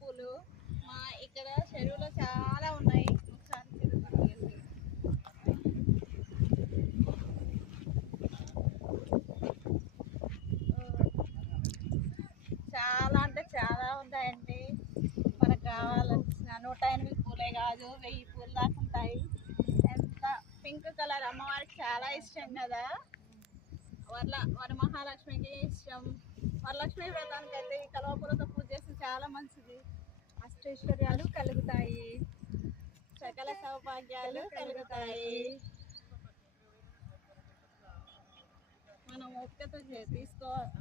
పూలు మా ఇక్కడ చెరువులో చాలా ఉన్నాయి. ఒకసారి తిరుగుతాం. చాలా అంటే చాలా ఉంటాయండి. మనకు కావాల్సిన 108 పూలే కాదు 1000 పూలు దాకా ఉంటాయి. ఎంత పింక్ కలర్ అమ్మవారికి చాలా ఇష్టం కదా. వరమహాలక్ష్మికి ఇష్టం. వరలక్ష్మి వ్రతానికి అయితే ఈ కలువ పూలతో పూజ చేస్తే చాలా మంచిది. అష్టైశ్వర్యాలు కలుగుతాయి, సకల సౌభాగ్యాలు కలుగుతాయి. మనం ఓపికతో తీసుకోవాలి.